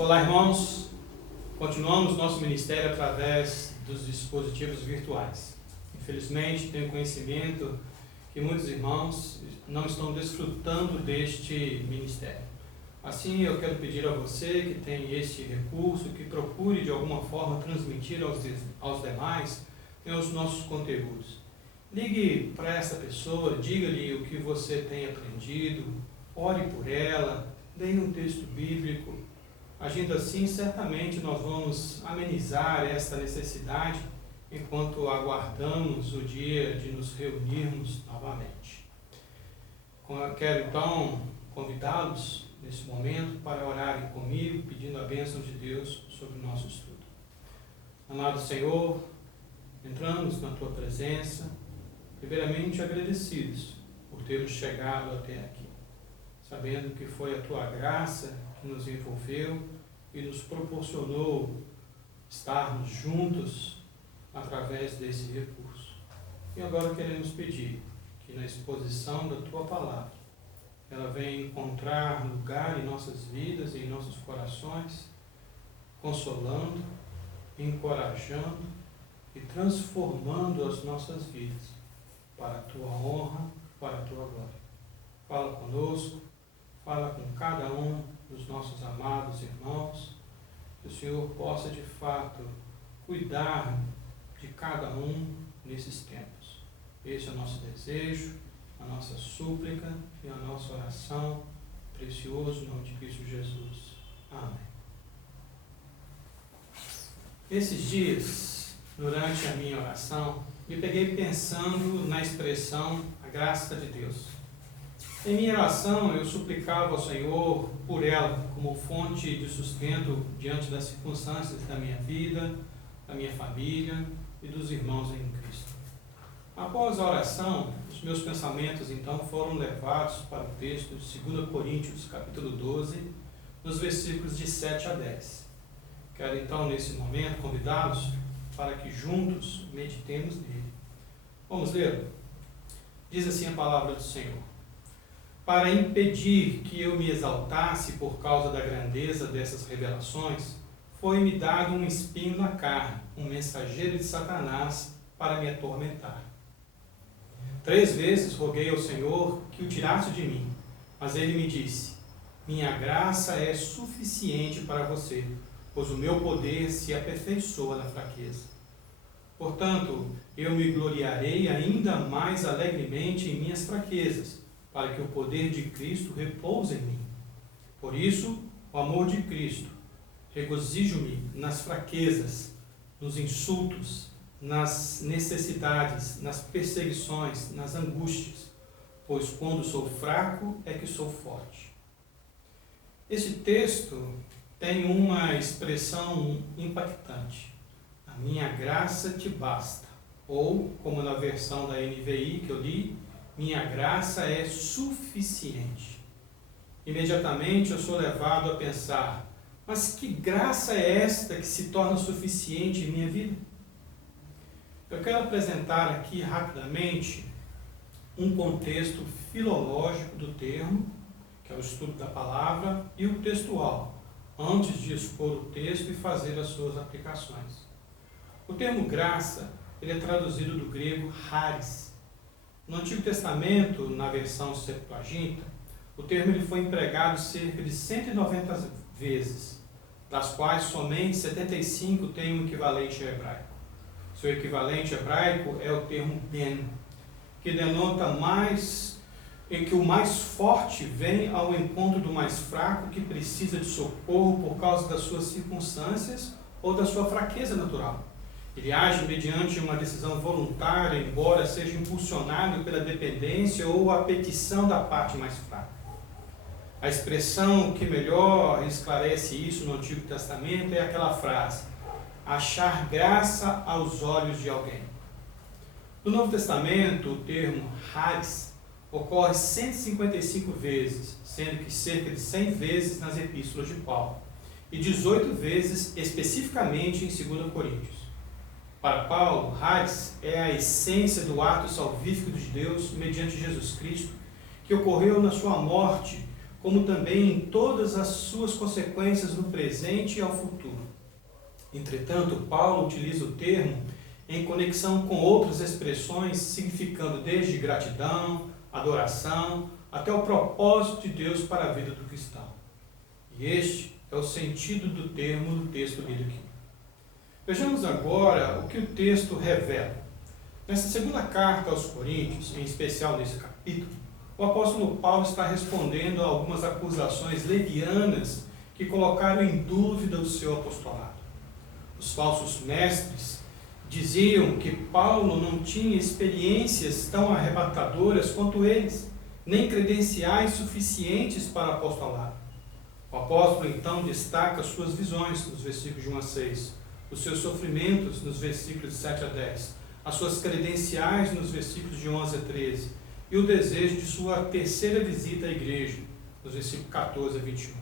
Olá, irmãos. Continuamos nosso ministério através dos dispositivos virtuais. Infelizmente, tenho conhecimento que muitos irmãos não estão desfrutando deste ministério. Assim, eu quero pedir a você que tem este recurso, que procure de alguma forma transmitir aos demais os nossos conteúdos. Ligue para essa pessoa, diga-lhe o que você tem aprendido, ore por ela, dê um texto bíblico. Agindo assim, certamente nós vamos amenizar esta necessidade enquanto aguardamos o dia de nos reunirmos novamente. Quero então convidá-los nesse momento para orarem comigo, pedindo a bênção de Deus sobre o nosso estudo. Amado Senhor, entramos na Tua presença, primeiramente agradecidos por termos chegado até aqui, sabendo que foi a Tua graça que nos envolveu e nos proporcionou estarmos juntos através desse recurso. E agora queremos pedir que na exposição da Tua Palavra, ela venha encontrar lugar em nossas vidas e em nossos corações, consolando, encorajando e transformando as nossas vidas para a Tua honra, para a Tua glória. Fala conosco, fala com cada um dos nossos amados irmãos, que o Senhor possa de fato cuidar de cada um nesses tempos. Esse é o nosso desejo, a nossa súplica e a nossa oração, precioso nome de Cristo Jesus. Amém. Esses dias, durante a minha oração, me peguei pensando na expressão a graça de Deus. Em minha oração, eu suplicava ao Senhor por ela como fonte de sustento diante das circunstâncias da minha vida, da minha família e dos irmãos em Cristo. Após a oração, os meus pensamentos então foram levados para o texto de 2 Coríntios, capítulo 12, nos versículos de 7 a 10. Quero então, nesse momento, convidá-los para que juntos meditemos nele. Vamos ler? Diz assim a palavra do Senhor. Para impedir que eu me exaltasse por causa da grandeza dessas revelações, foi-me dado um espinho na carne, um mensageiro de Satanás para me atormentar. 3 vezes roguei ao Senhor que o tirasse de mim, mas ele me disse: minha graça é suficiente para você, pois o meu poder se aperfeiçoa na fraqueza. Portanto, eu me gloriarei ainda mais alegremente em minhas fraquezas, para que o poder de Cristo repouse em mim. Por isso, o amor de Cristo, regozijo-me nas fraquezas, nos insultos, nas necessidades, nas perseguições, nas angústias, pois quando sou fraco é que sou forte. Esse texto tem uma expressão impactante. A minha graça te basta. Ou, como na versão da NVI que eu li, minha graça é suficiente. Imediatamente eu sou levado a pensar, mas que graça é esta que se torna suficiente em minha vida? Eu quero apresentar aqui rapidamente um contexto filológico do termo, que é o estudo da palavra, e o textual, antes de expor o texto e fazer as suas aplicações. O termo graça, ele é traduzido do grego charis. No Antigo Testamento, na versão Septuaginta, o termo ele foi empregado cerca de 190 vezes, das quais somente 75 têm um equivalente hebraico. Seu equivalente hebraico é o termo ben, que denota em que o mais forte vem ao encontro do mais fraco que precisa de socorro por causa das suas circunstâncias ou da sua fraqueza natural. Ele age mediante uma decisão voluntária, embora seja impulsionado pela dependência ou a petição da parte mais fraca. A expressão que melhor esclarece isso no Antigo Testamento é aquela frase: achar graça aos olhos de alguém. No Novo Testamento, o termo charis ocorre 155 vezes, sendo que cerca de 100 vezes nas epístolas de Paulo, e 18 vezes especificamente em 2 Coríntios. Para Paulo, charis é a essência do ato salvífico de Deus mediante Jesus Cristo, que ocorreu na sua morte como também em todas as suas consequências no presente e ao futuro. Entretanto, Paulo utiliza o termo em conexão com outras expressões, significando desde gratidão, adoração, até o propósito de Deus para a vida do cristão. E este é o sentido do termo do texto lido aqui. Vejamos agora o que o texto revela. Nessa segunda carta aos Coríntios, em especial nesse capítulo, o apóstolo Paulo está respondendo a algumas acusações levianas que colocaram em dúvida o seu apostolado. Os falsos mestres diziam que Paulo não tinha experiências tão arrebatadoras quanto eles, nem credenciais suficientes para apostolado. O apóstolo então destaca suas visões nos versículos de 1 a 6, os seus sofrimentos nos versículos de 7 a 10, as suas credenciais nos versículos de 11 a 13 e o desejo de sua terceira visita à igreja, nos versículos 14 a 21.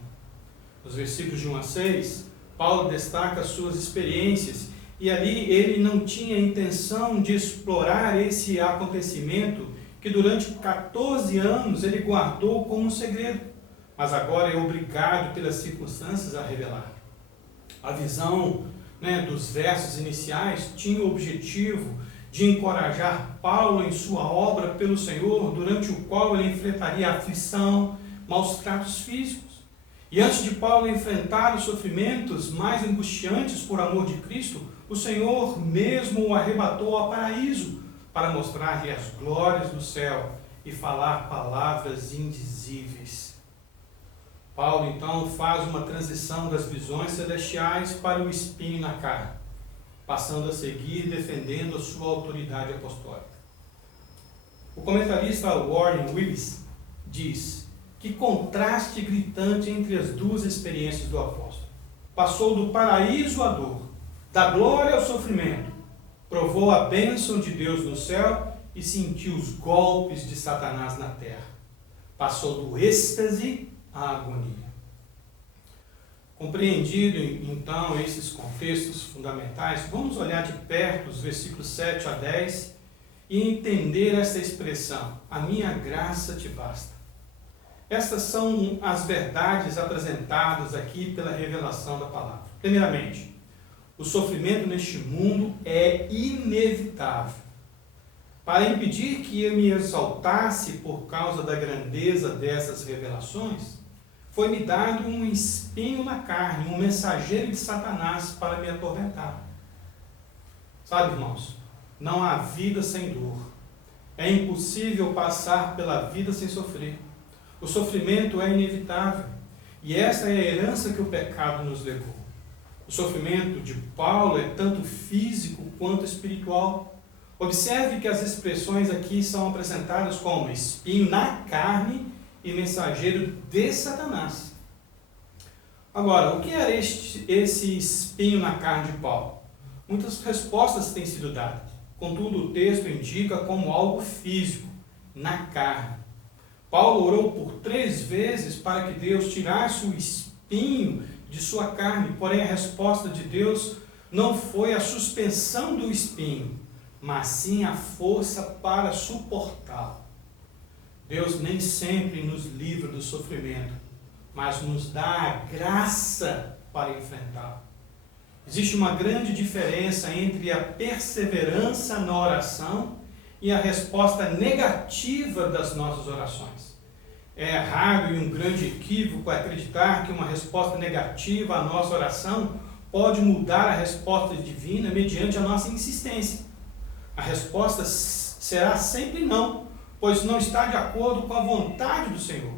Nos versículos de 1 a 6, Paulo destaca as suas experiências e ali ele não tinha intenção de explorar esse acontecimento que durante 14 anos ele guardou como um segredo, mas agora é obrigado pelas circunstâncias a revelar. A visão dos versos iniciais tinha o objetivo de encorajar Paulo em sua obra pelo Senhor, durante o qual ele enfrentaria aflição, maus tratos físicos. E antes de Paulo enfrentar os sofrimentos mais angustiantes por amor de Cristo, o Senhor mesmo o arrebatou ao paraíso para mostrar-lhe as glórias do céu e falar palavras indizíveis. Paulo então faz uma transição das visões celestiais para o espinho na carne, passando a seguir defendendo a sua autoridade apostólica. O comentarista Warren Willis diz: que contraste gritante entre as duas experiências do apóstolo. Passou do paraíso à dor, da glória ao sofrimento, provou a bênção de Deus no céu e sentiu os golpes de Satanás na terra. Passou do êxtase à agonia. Compreendido então esses contextos fundamentais, vamos olhar de perto os versículos 7 a 10 e entender essa expressão: a minha graça te basta. Estas são as verdades apresentadas aqui pela revelação da palavra. Primeiramente, o sofrimento neste mundo é inevitável. Para impedir que eu me exaltasse por causa da grandeza dessas revelações, foi-me dado um espinho na carne, um mensageiro de Satanás para me atormentar. Sabe, irmãos, não há vida sem dor. É impossível passar pela vida sem sofrer. O sofrimento é inevitável, e essa é a herança que o pecado nos legou. O sofrimento de Paulo é tanto físico quanto espiritual. Observe que as expressões aqui são apresentadas como espinho na carne e mensageiro de Satanás. Agora, o que era esse espinho na carne de Paulo? Muitas respostas têm sido dadas. Contudo, o texto indica como algo físico, na carne. Paulo orou por 3 vezes para que Deus tirasse o espinho de sua carne, porém a resposta de Deus não foi a suspensão do espinho, mas sim a força para suportá-lo. Deus nem sempre nos livra do sofrimento, mas nos dá a graça para enfrentá-lo. Existe uma grande diferença entre a perseverança na oração e a resposta negativa das nossas orações. É errado e um grande equívoco acreditar que uma resposta negativa à nossa oração pode mudar a resposta divina mediante a nossa insistência. A resposta será sempre não, pois não está de acordo com a vontade do Senhor.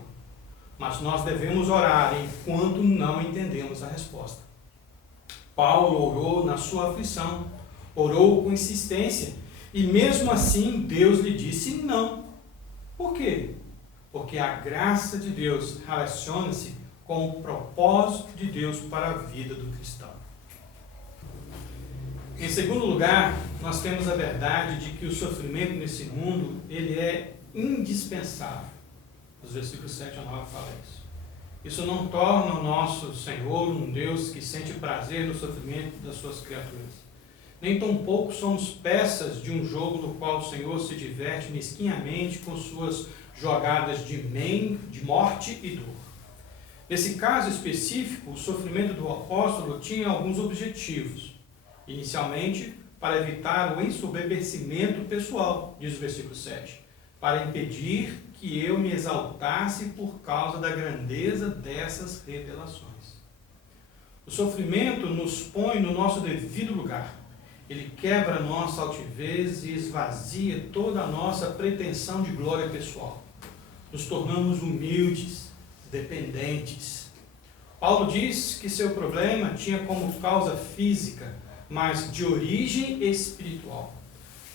Mas nós devemos orar enquanto não entendemos a resposta. Paulo orou na sua aflição, orou com insistência, e mesmo assim Deus lhe disse não. Por quê? Porque a graça de Deus relaciona-se com o propósito de Deus para a vida do cristão. Em segundo lugar, nós temos a verdade de que o sofrimento nesse mundo, ele é indispensável. Os versículos 7 a 9 falam isso. Isso não torna o nosso Senhor um Deus que sente prazer no sofrimento das suas criaturas. Nem tampouco somos peças de um jogo no qual o Senhor se diverte mesquinhamente com suas jogadas de morte e dor. Nesse caso específico, o sofrimento do apóstolo tinha alguns objetivos. Inicialmente, para evitar o ensoberbecimento pessoal, diz o versículo 7, para impedir que eu me exaltasse por causa da grandeza dessas revelações. O sofrimento nos põe no nosso devido lugar. Ele quebra a nossa altivez e esvazia toda a nossa pretensão de glória pessoal. Nos tornamos humildes, dependentes. Paulo diz que seu problema tinha como causa física, mas de origem espiritual.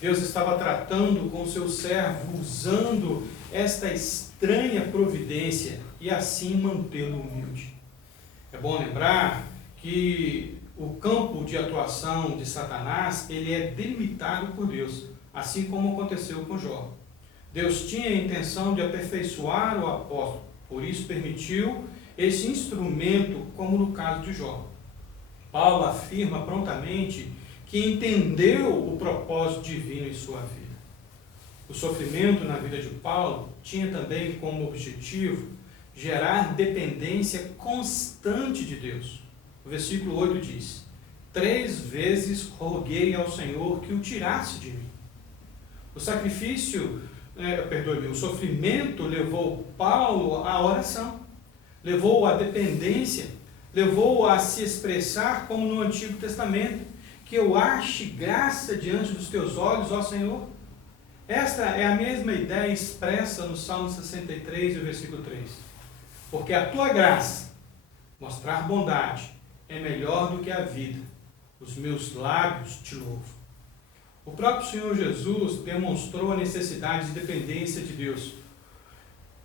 Deus estava tratando com seu servo, usando esta estranha providência e assim mantê-lo humilde. É bom lembrar que o campo de atuação de Satanás, ele é delimitado por Deus, assim como aconteceu com Jó. Deus tinha a intenção de aperfeiçoar o apóstolo, por isso permitiu esse instrumento, como no caso de Jó. Paulo afirma prontamente que entendeu o propósito divino em sua vida. O sofrimento na vida de Paulo tinha também como objetivo gerar dependência constante de Deus. O versículo 8 diz: 3 vezes roguei ao Senhor que o tirasse de mim. O sofrimento levou Paulo à oração, levou-o à dependência, levou-o a se expressar como no Antigo Testamento, que eu ache graça diante dos teus olhos, ó Senhor. Esta é a mesma ideia expressa no Salmo 63, versículo 3. Porque a tua graça, mostrar bondade, é melhor do que a vida. Os meus lábios te louvam. O próprio Senhor Jesus demonstrou a necessidade de dependência de Deus,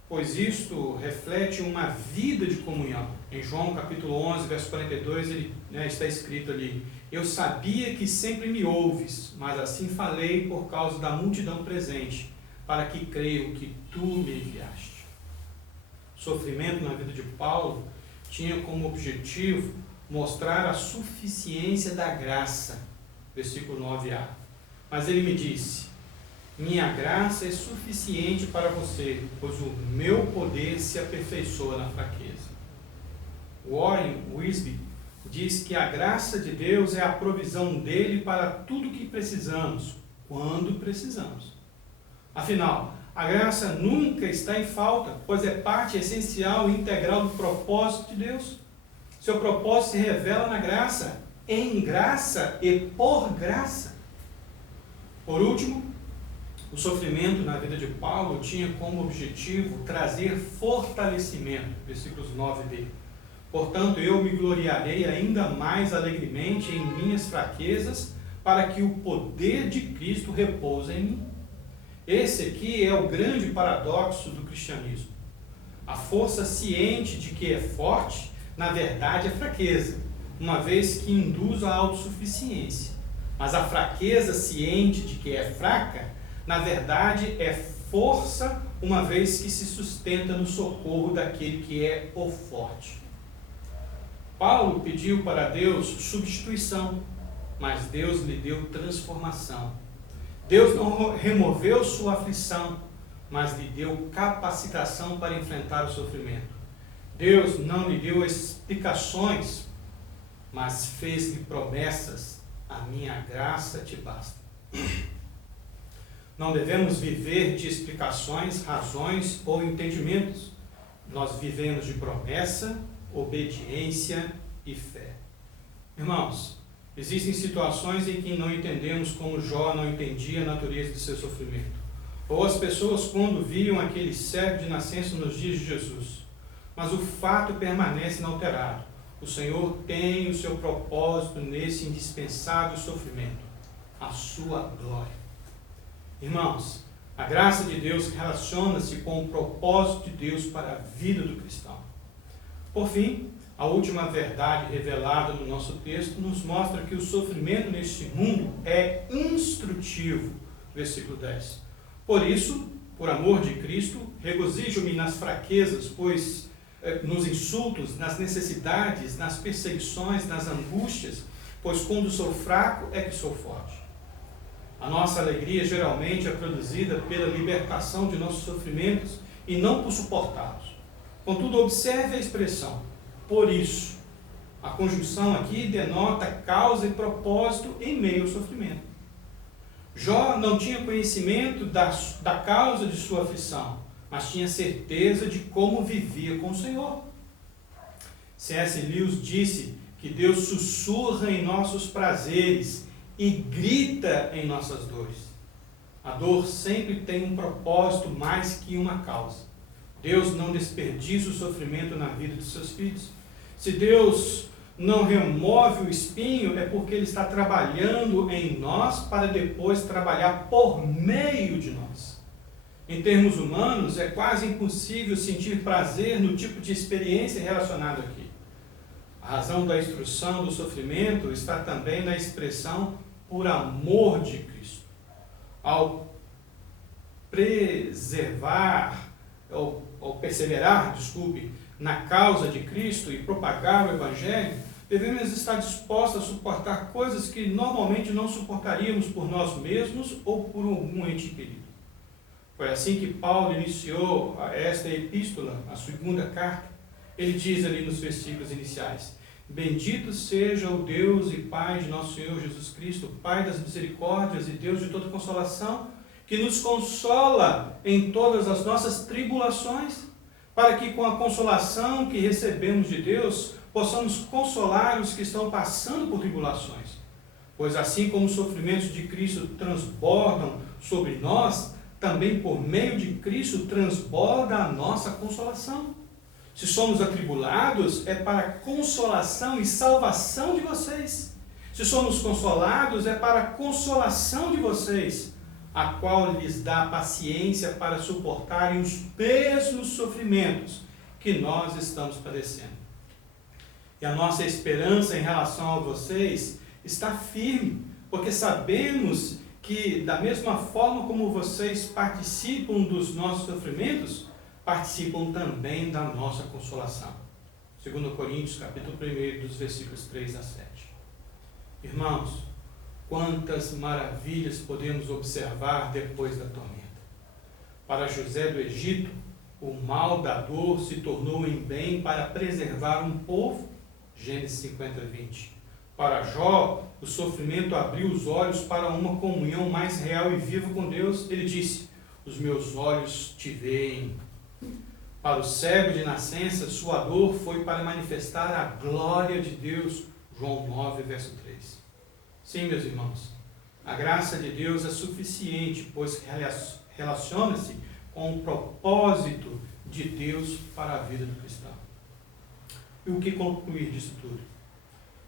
pois isto reflete uma vida de comunhão. Em João capítulo 11, verso 42, está escrito ali: eu sabia que sempre me ouves, mas assim falei por causa da multidão presente, para que creiam que tu me enviaste. O sofrimento na vida de Paulo tinha como objetivo mostrar a suficiência da graça, versículo 9a. Mas ele me disse: minha graça é suficiente para você, pois o meu poder se aperfeiçoa na fraqueza. Warren Wiersbe diz que a graça de Deus é a provisão dele para tudo o que precisamos, quando precisamos. Afinal, a graça nunca está em falta, pois é parte essencial e integral do propósito de Deus. Seu propósito se revela na graça, em graça e por graça. Por último, o sofrimento na vida de Paulo tinha como objetivo trazer fortalecimento, versículos 9b. Portanto, eu me gloriarei ainda mais alegremente em minhas fraquezas, para que o poder de Cristo repouse em mim. Esse aqui é o grande paradoxo do cristianismo. A força ciente de que é forte, na verdade é fraqueza, uma vez que induz à autossuficiência. Mas a fraqueza ciente de que é fraca, na verdade é força, uma vez que se sustenta no socorro daquele que é o forte. Paulo pediu para Deus substituição, mas Deus lhe deu transformação. Deus não removeu sua aflição, mas lhe deu capacitação para enfrentar o sofrimento. Deus não lhe deu explicações, mas fez-lhe promessas. A minha graça te basta. Não devemos viver de explicações, razões ou entendimentos. Nós vivemos de promessa, obediência e fé. Irmãos, existem situações em que não entendemos como Jó não entendia a natureza de seu sofrimento. Ou as pessoas quando viam aquele cego de nascença nos dias de Jesus. Mas o fato permanece inalterado. O Senhor tem o seu propósito nesse indispensável sofrimento, a sua glória. Irmãos, a graça de Deus relaciona-se com o propósito de Deus para a vida do cristão. Por fim, a última verdade revelada no nosso texto nos mostra que o sofrimento neste mundo é instrutivo. Versículo 10. Por isso, por amor de Cristo, regozijo-me nas fraquezas, pois nos insultos, nas necessidades, nas perseguições, nas angústias, pois quando sou fraco é que sou forte. A nossa alegria geralmente é produzida pela libertação de nossos sofrimentos e não por suportá-los. Contudo, observe a expressão, por isso. A conjunção aqui denota causa e propósito em meio ao sofrimento. Jó não tinha conhecimento da causa de sua aflição, mas tinha certeza de como vivia com o Senhor. C.S. Lewis disse que Deus sussurra em nossos prazeres e grita em nossas dores. A dor sempre tem um propósito mais que uma causa. Deus não desperdiça o sofrimento na vida dos seus filhos. Se Deus não remove o espinho, é porque Ele está trabalhando em nós para depois trabalhar por meio de nós. Em termos humanos, é quase impossível sentir prazer no tipo de experiência relacionada aqui. A razão da instrução do sofrimento está também na expressão por amor de Cristo. Ao perseverar, na causa de Cristo e propagar o Evangelho, devemos estar dispostos a suportar coisas que normalmente não suportaríamos por nós mesmos ou por algum ente querido. Foi assim que Paulo iniciou esta epístola, a segunda carta. Ele diz ali nos versículos iniciais: Bendito seja o Deus e Pai de nosso Senhor Jesus Cristo, Pai das misericórdias e Deus de toda consolação, que nos consola em todas as nossas tribulações, para que com a consolação que recebemos de Deus, possamos consolar os que estão passando por tribulações. Pois assim como os sofrimentos de Cristo transbordam sobre nós, também por meio de Cristo transborda a nossa consolação. Se somos atribulados, é para a consolação e salvação de vocês. Se somos consolados, é para a consolação de vocês, a qual lhes dá paciência para suportarem os mesmos sofrimentos que nós estamos padecendo. E a nossa esperança em relação a vocês está firme, porque sabemos que, da mesma forma como vocês participam dos nossos sofrimentos, participam também da nossa consolação. 2 Coríntios, capítulo 1, dos versículos 3 a 7. Irmãos, quantas maravilhas podemos observar depois da tormenta. Para José do Egito, o mal da dor se tornou em bem para preservar um povo. Gênesis 50, 20. Para Jó, o sofrimento abriu os olhos para uma comunhão mais real e viva com Deus. Ele disse: os meus olhos te veem. Para o cego de nascença, sua dor foi para manifestar a glória de Deus. João 9, verso 3. Sim, meus irmãos, a graça de Deus é suficiente, pois relaciona-se com o propósito de Deus para a vida do cristão. E o que concluir disso tudo?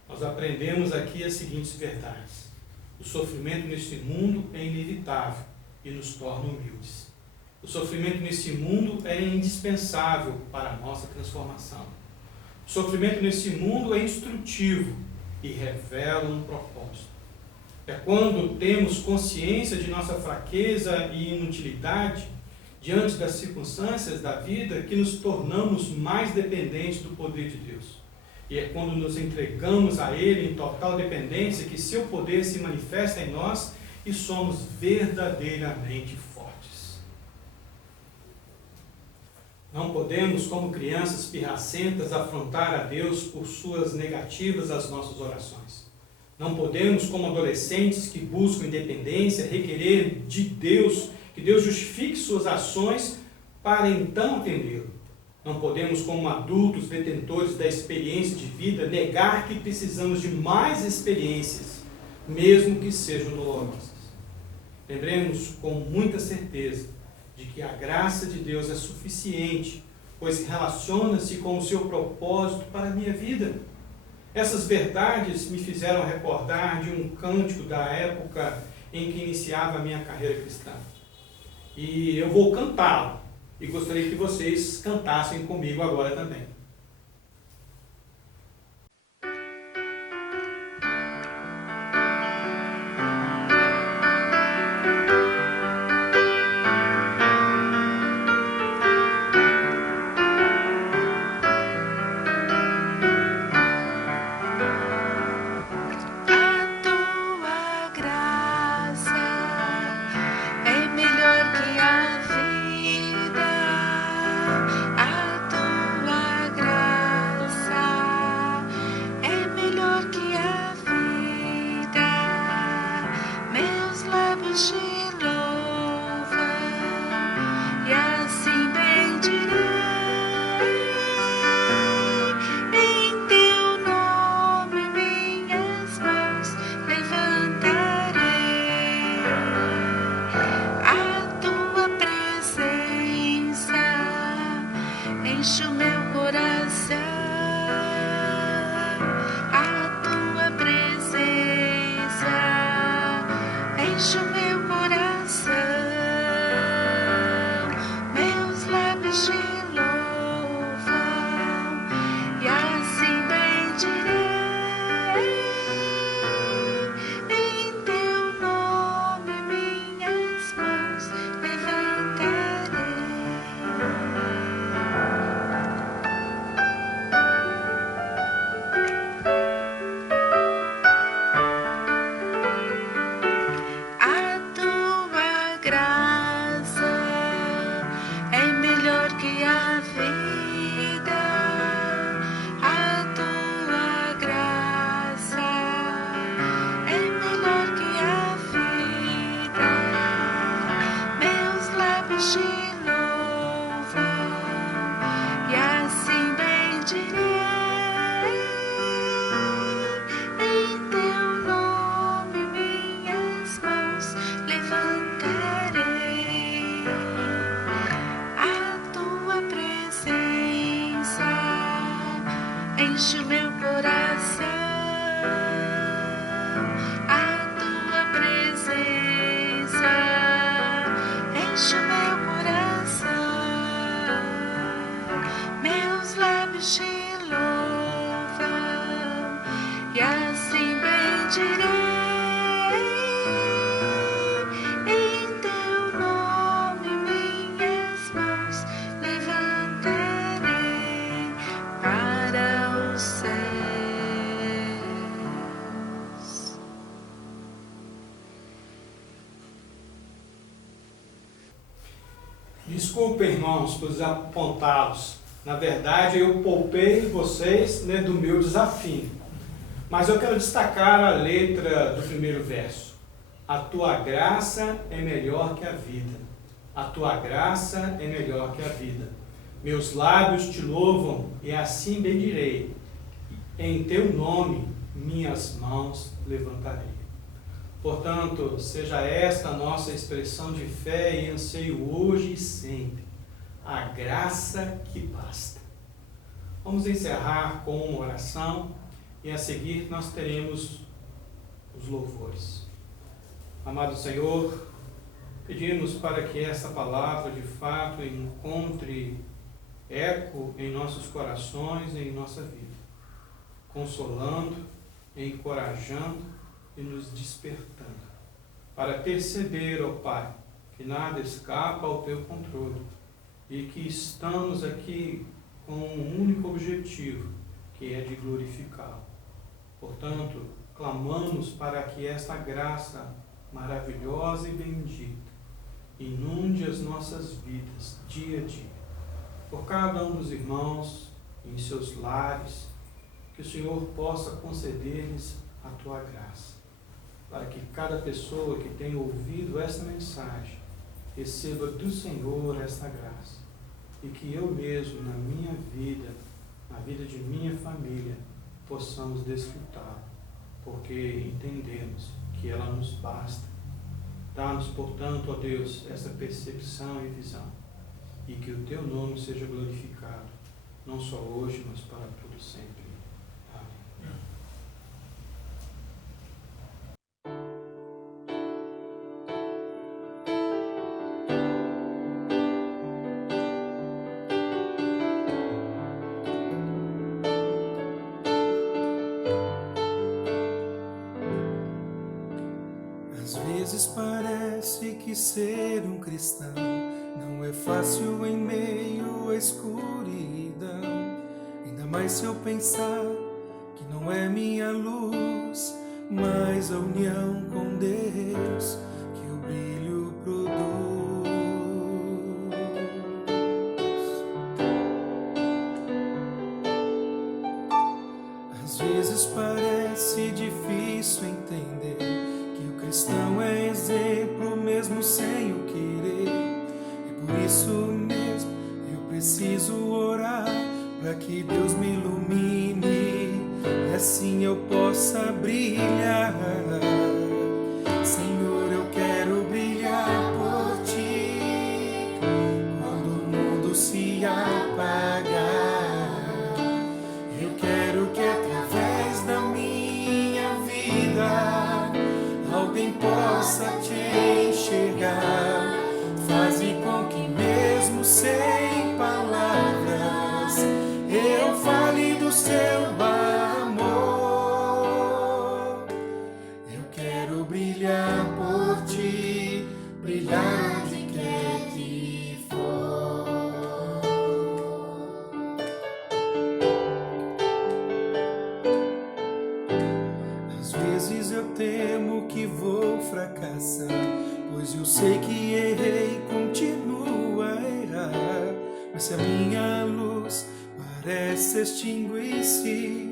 Nós aprendemos aqui as seguintes verdades. O sofrimento neste mundo é inevitável e nos torna humildes. O sofrimento nesse mundo é indispensável para a nossa transformação. O sofrimento nesse mundo é instrutivo e revela um propósito. É quando temos consciência de nossa fraqueza e inutilidade diante das circunstâncias da vida que nos tornamos mais dependentes do poder de Deus. E é quando nos entregamos a Ele em total dependência que seu poder se manifesta em nós e somos verdadeiramente fortes. Não podemos, como crianças pirracentas, afrontar a Deus por suas negativas às nossas orações. Não podemos, como adolescentes que buscam independência, requerer de Deus que Deus justifique suas ações para então atendê-lo. Não podemos, como adultos detentores da experiência de vida, negar que precisamos de mais experiências, mesmo que sejam dolorosas. Lembremos com muita certeza de que a graça de Deus é suficiente, pois relaciona-se com o seu propósito para a minha vida. Essas verdades me fizeram recordar de um cântico da época em que iniciava a minha carreira cristã. E eu vou cantá-lo, e gostaria que vocês cantassem comigo agora também. Melhor que a vida, a tua enche o meu coração, a tua presença enche o meu coração, meus lábios te louvam e assim bendirei, em teu nome minhas mãos levantarei. A tua graça é melhor que a vida. A tua graça é melhor que a vida. Meus lábios te louvam e assim bendirei, em teu nome minhas mãos levantarei. A tua presença enche o meu coração, a tua presença enche o meu coração, meus lábios te louvam e assim bendirei, em teu nome minhas mãos levantarei para os céus. Desculpa, irmãos, por desapontá-los. Na verdade, eu poupei vocês, do meu desafio. Mas eu quero destacar a letra do primeiro verso. A tua graça é melhor que a vida. A tua graça é melhor que a vida. Meus lábios te louvam e assim bendirei. Em teu nome minhas mãos levantarei. Portanto, seja esta a nossa expressão de fé e anseio hoje e sempre. A graça que basta. Vamos encerrar com uma oração e a seguir nós teremos os louvores. Amado Senhor, pedimos para que essa palavra de fato encontre eco em nossos corações e em nossa vida, consolando, encorajando e nos despertando, para perceber, ó Pai, que nada escapa ao Teu controle e que estamos aqui com um único objetivo, que é de glorificá-lo. Portanto, clamamos para que esta graça maravilhosa e bendita inunde as nossas vidas dia a dia, por cada um dos irmãos em seus lares, que o Senhor possa conceder-lhes a Tua graça, para que cada pessoa que tenha ouvido esta mensagem receba do Senhor esta graça, e que eu mesmo, na minha vida, na vida de minha família, possamos desfrutá-la, porque entendemos que ela nos basta. Dá-nos, portanto, ó Deus, essa percepção e visão, e que o Teu nome seja glorificado, não só hoje, mas para todo sempre. Amém. Às vezes parece que ser um cristão não é fácil em meio à escuridão. Ainda mais se eu pensar que não é minha luz, mas a união com Deus que o brilho produz. Às vezes parece difícil entender que o cristão é exemplo mesmo sem o querer. E por isso mesmo eu preciso orar para que Deus me ilumine e assim eu possa brilhar. Senhor, eu quero brilhar por Ti quando o mundo se apagar. sem palavras eu fale do seu amor. Eu quero brilhar por ti, brilhar onde quer que for. Às vezes eu temo que vou fracassar, pois eu sei que errei, continuo a errar. Mas se a minha luz parece extinguir-se,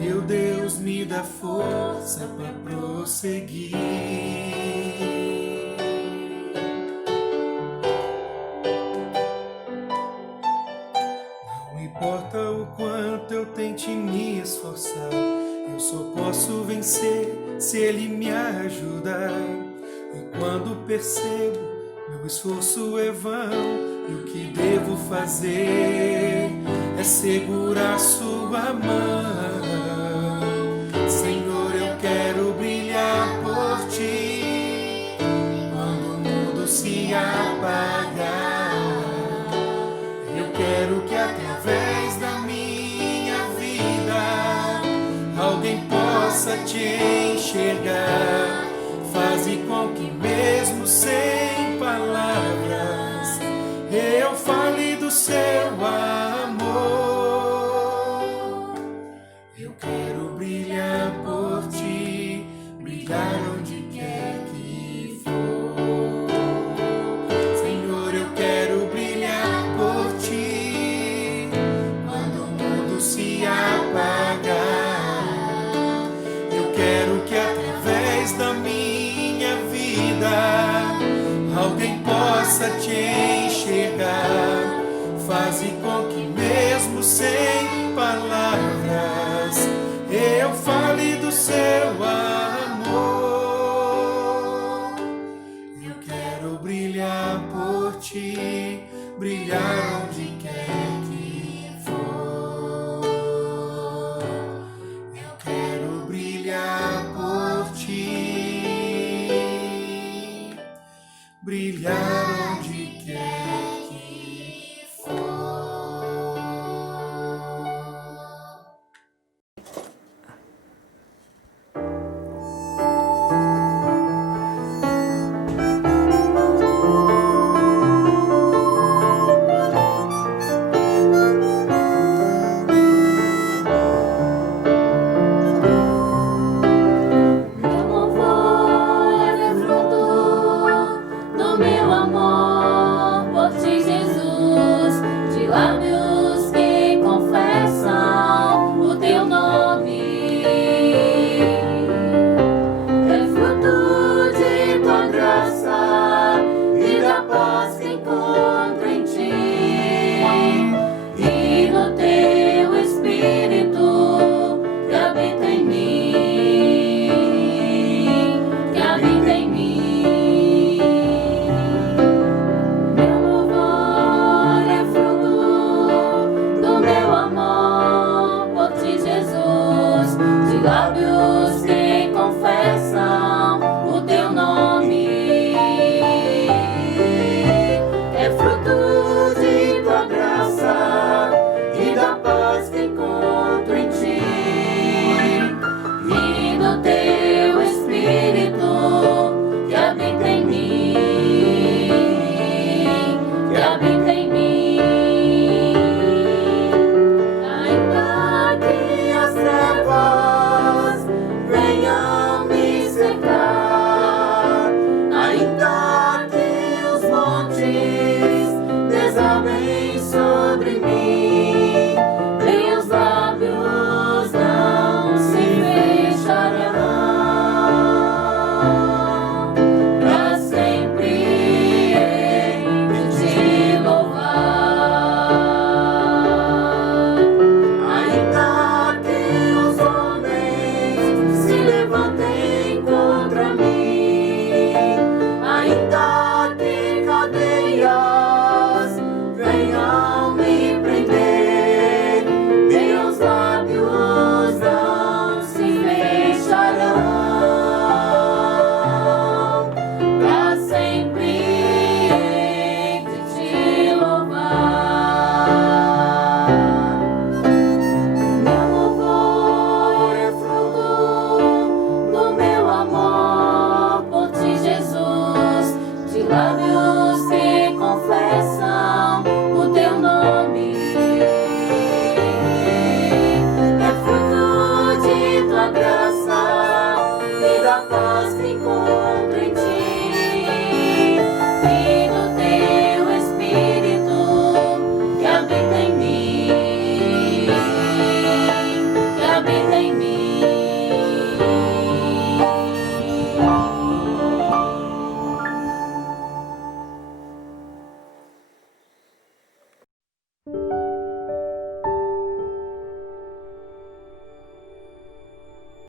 meu Deus me dá força para prosseguir. Não importa o quanto eu tente me esforçar, eu só posso vencer se Ele me ajudar. E quando percebo meu esforço é vão, e o que devo fazer é segurar sua mão. Senhor, eu quero brilhar por ti quando o mundo se apagar. Eu quero que através da minha vida alguém possa te enxergar. Faze com que mesmo sem palavras eu fale do seu amor. Eu quero brilhar por ti, brilhar onde quer que for. Senhor, eu quero brilhar por ti quando o mundo se apagar. Eu quero que através da minha vida alguém possa te enxergar. Faze com que mesmo sem palavras eu fale do seu amor. Eu quero brilhar por ti, brilhar onde quer que for. Eu quero brilhar por ti, brilhar onde quer que for. Meu louvor é fruto do meu amor por ti, Jesus, de lábios que confessam o teu nome. É fruto de tua graça e da paz que encontro em ti, e no teu Espírito que habita em mim, que habita em mim. Meu louvor é fruto do meu amor por ti, Jesus, de lábios que confessam o teu nome. É fruto de tua graça e da paz que encontro em ti, e do teu Espírito que habita em mim, que habita em mim. Ainda que as trevas venham me cercar, ainda que os montes desabem sobre mim, meus lábios não se fecharão, pra sempre hei de te louvar. Ainda que os homens se levantem contra mim, ainda que cadeias venham paz que